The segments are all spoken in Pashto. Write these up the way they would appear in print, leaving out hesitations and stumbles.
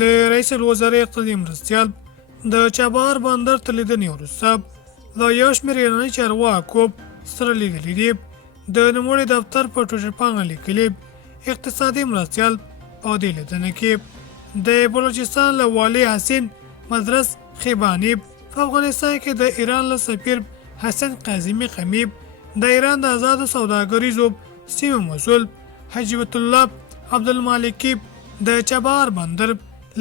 د رئیس الوزرا اقتصادي مرستیال د چابهار بندر ته لیدنې وروسته له یو شمېر ایراني چارواکو سره لیدلي دي. د نوموړي دفتر په ټویټر باندې لیکلي اقتصادي مرستیال په دې لیدنه کې د بلوچستان له والي حسین مدرس خیباني په افغانستان کې د ایران له سفیر حسن قاظمي خمیب، د ایران د آزادو سوداګریزو سیمو مسؤل حجبت الله عبدالمالکي، د چابهار بندر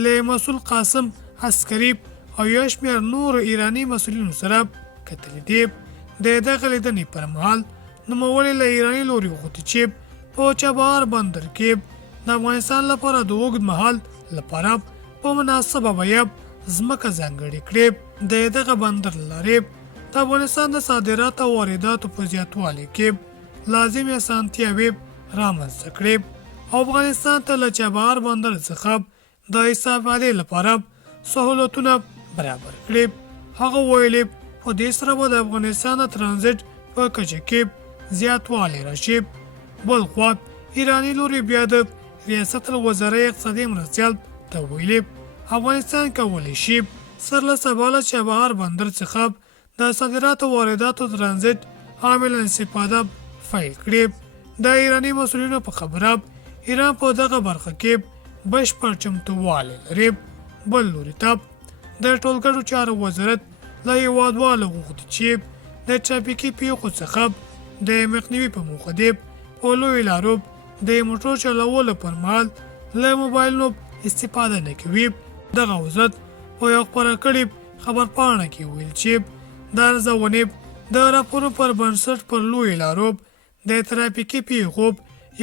له مسؤل قاسم عسکري او یو شمېر نورو ایراني مسؤلینو سره کتلي دي. د دغه لیدنې پر مهال نوموړي له ایراني لوري وغوښتل چې په چابهار بندر کې د افغانستان لپاره د اوږد مهال لپاره په مناسبه بیه ځمکه ځانګړې کړي. د دغه بندر له لارې د افغانستان د صادراتو او وارداتو په زیاتوالي کې لازمې اسانتیاوې رامنځته کړي او افغانستان ته له چابهار بندر څخه د استفادې لپاره سهولتونه برابر کړي. هغه ویلي په دې سره به د افغانستان د ترانزیت په کچه کې زیاتوالی راشي. بل خوا ایراني لوري بیا د ریاست الوزرا اقتصادي مرستیال ته ویلي افغانستان کولی شي سرلسبه له چابهار بندر څخه د صادراتو وارداتو ترانزیت عاملا استفاده فیل کړي. د ایراني مسؤلینو په خبره ایران په دغه برخه کې بشپړ چمتووالی لري. بل لوري ته د ټولګټو چارو وزارت له هیوادوالو غوښتي چې د ټرافیکي پیښو څخه د مخنیوي په موخه دې په لویو لارو د موټر چلولو پر مهال له موبایلونو استفاده نه کوي. دغه وزارت په یو خپاره کړي خبرپاڼه کې ویل چې د ارزونې د راپورونو پر بنسټ پر لویو لارو د ټرافیکي پیښو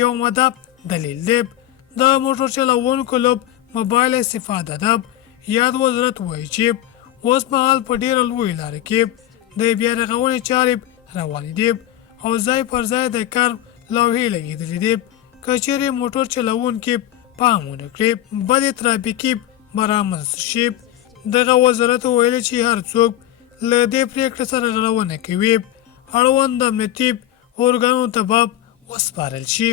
یو مدب دلیل دی د موټر چلوونکو له موبایل استفاده ده. یاد وزارت وایي چې اوس مهال په ډیره لویو لارو کې د بیا رغونې چارې روانې دي او ځای پر ځای د کار لوحې لګېدلې دي. که چیرې موټر چلوونکي پام ونه کړي بدې ترافیکي به رامنځته شي. دغه وزارت ویلي چې هر څوک له دې پرېکړې سره غړونه کوي اړوند امنیتي ارګانونو ته به وسپارل شي.